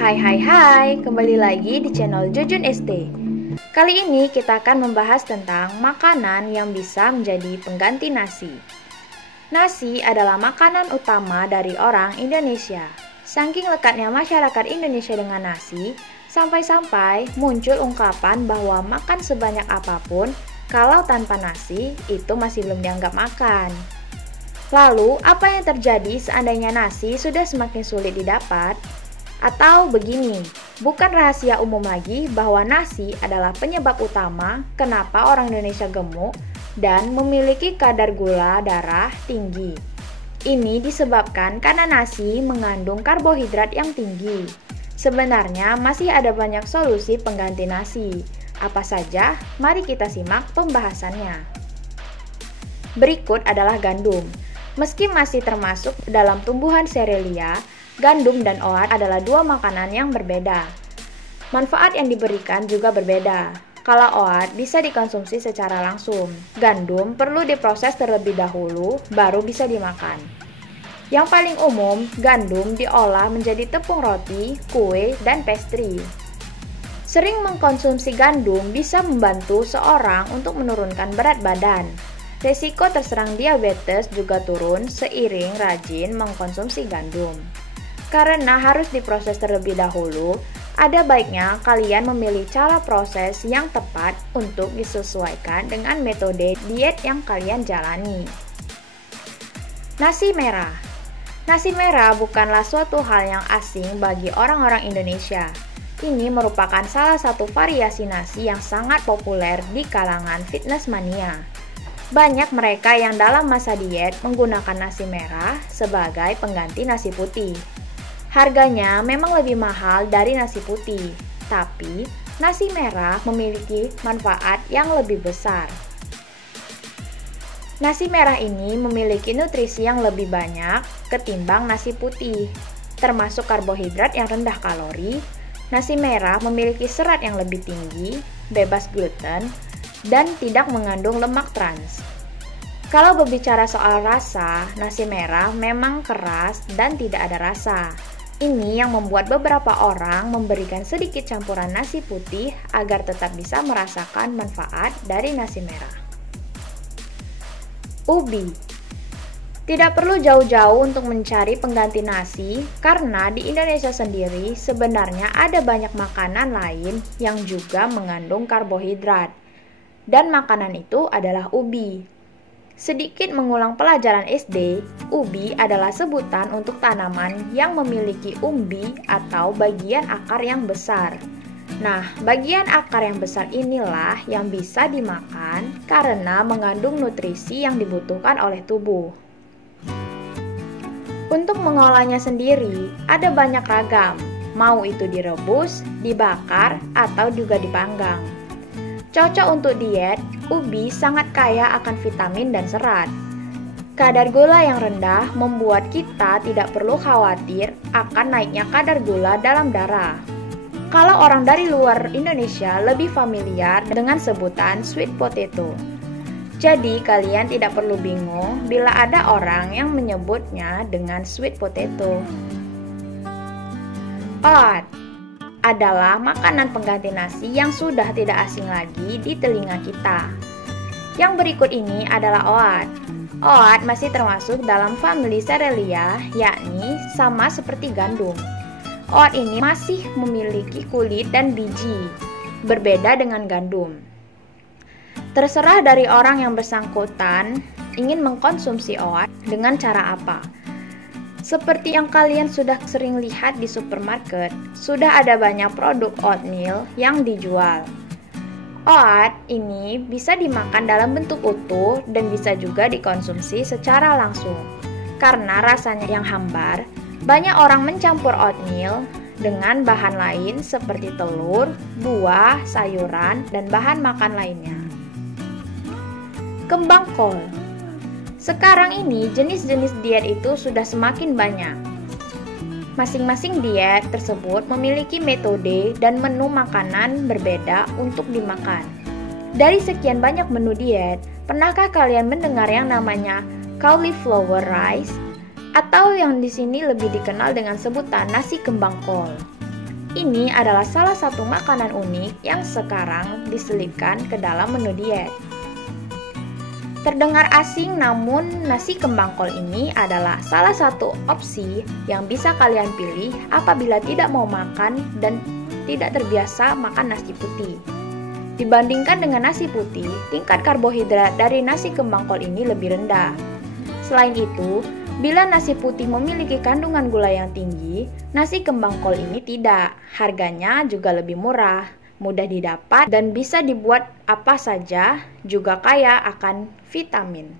Hai, kembali lagi di channel Jujun SD. Kali ini kita akan membahas tentang makanan yang bisa menjadi pengganti nasi. Nasi adalah makanan utama dari orang Indonesia. Saking lekatnya masyarakat Indonesia dengan nasi, sampai-sampai muncul ungkapan bahwa makan sebanyak apapun, kalau tanpa nasi, itu masih belum dianggap makan. Lalu, apa yang terjadi seandainya nasi sudah semakin sulit didapat? Atau begini, bukan rahasia umum lagi bahwa nasi adalah penyebab utama kenapa orang Indonesia gemuk dan memiliki kadar gula darah tinggi. Ini disebabkan karena nasi mengandung karbohidrat yang tinggi. Sebenarnya masih ada banyak solusi pengganti nasi. Apa saja? Mari kita simak pembahasannya. Berikut adalah gandum. Meski masih termasuk dalam tumbuhan serealia, gandum dan oat adalah dua makanan yang berbeda. Manfaat yang diberikan juga berbeda. Kalau oat bisa dikonsumsi secara langsung, gandum perlu diproses terlebih dahulu baru bisa dimakan. Yang paling umum, gandum diolah menjadi tepung roti, kue, dan pastry. Sering mengkonsumsi gandum bisa membantu seorang untuk menurunkan berat badan. Resiko terserang diabetes juga turun seiring rajin mengkonsumsi gandum. Karena harus diproses terlebih dahulu, ada baiknya kalian memilih cara proses yang tepat untuk disesuaikan dengan metode diet yang kalian jalani. Nasi merah. Nasi merah bukanlah suatu hal yang asing bagi orang-orang Indonesia. Ini merupakan salah satu variasi nasi yang sangat populer di kalangan fitness mania. Banyak mereka yang dalam masa diet menggunakan nasi merah sebagai pengganti nasi putih. Harganya memang lebih mahal dari nasi putih, tapi nasi merah memiliki manfaat yang lebih besar. Nasi merah ini memiliki nutrisi yang lebih banyak ketimbang nasi putih, termasuk karbohidrat yang rendah kalori. Nasi merah memiliki serat yang lebih tinggi, bebas gluten, dan tidak mengandung lemak trans. Kalau berbicara soal rasa, nasi merah memang keras dan tidak ada rasa. Ini yang membuat beberapa orang memberikan sedikit campuran nasi putih agar tetap bisa merasakan manfaat dari nasi merah. Ubi. Tidak perlu jauh-jauh untuk mencari pengganti nasi, karena di Indonesia sendiri sebenarnya ada banyak makanan lain yang juga mengandung karbohidrat. Dan makanan itu adalah ubi. Sedikit mengulang pelajaran SD, ubi adalah sebutan untuk tanaman yang memiliki umbi atau bagian akar yang besar. Nah, bagian akar yang besar inilah yang bisa dimakan karena mengandung nutrisi yang dibutuhkan oleh tubuh. Untuk mengolahnya sendiri, ada banyak ragam, mau itu direbus, dibakar, atau juga dipanggang. Cocok untuk diet, ubi sangat kaya akan vitamin dan serat. Kadar gula yang rendah membuat kita tidak perlu khawatir akan naiknya kadar gula dalam darah. Kalau orang dari luar Indonesia lebih familiar dengan sebutan sweet potato. Jadi kalian tidak perlu bingung bila ada orang yang menyebutnya dengan sweet potato. Oat adalah makanan pengganti nasi yang sudah tidak asing lagi di telinga kita. Yang berikut ini adalah oat. Oat masih termasuk dalam famili serealia, yakni sama seperti gandum. Oat ini masih memiliki kulit dan biji, berbeda dengan gandum. Terserah dari orang yang bersangkutan ingin mengkonsumsi oat dengan cara apa. Seperti yang kalian sudah sering lihat di supermarket, sudah ada banyak produk oatmeal yang dijual. Oat ini bisa dimakan dalam bentuk utuh dan bisa juga dikonsumsi secara langsung. Karena rasanya yang hambar, banyak orang mencampur oatmeal dengan bahan lain seperti telur, buah, sayuran, dan bahan makan lainnya. Kembang kol. Sekarang ini jenis-jenis diet itu sudah semakin banyak. Masing-masing diet tersebut memiliki metode dan menu makanan berbeda untuk dimakan. Dari sekian banyak menu diet, pernahkah kalian mendengar yang namanya cauliflower rice atau yang di sini lebih dikenal dengan sebutan nasi kembang kol? Ini adalah salah satu makanan unik yang sekarang diselipkan ke dalam menu diet. Terdengar asing, namun nasi kembang kol ini adalah salah satu opsi yang bisa kalian pilih apabila tidak mau makan dan tidak terbiasa makan nasi putih. Dibandingkan dengan nasi putih, tingkat karbohidrat dari nasi kembang kol ini lebih rendah. Selain itu, bila nasi putih memiliki kandungan gula yang tinggi, nasi kembang kol ini tidak. Harganya juga lebih murah, mudah didapat, dan bisa dibuat apa saja, juga kaya akan vitamin.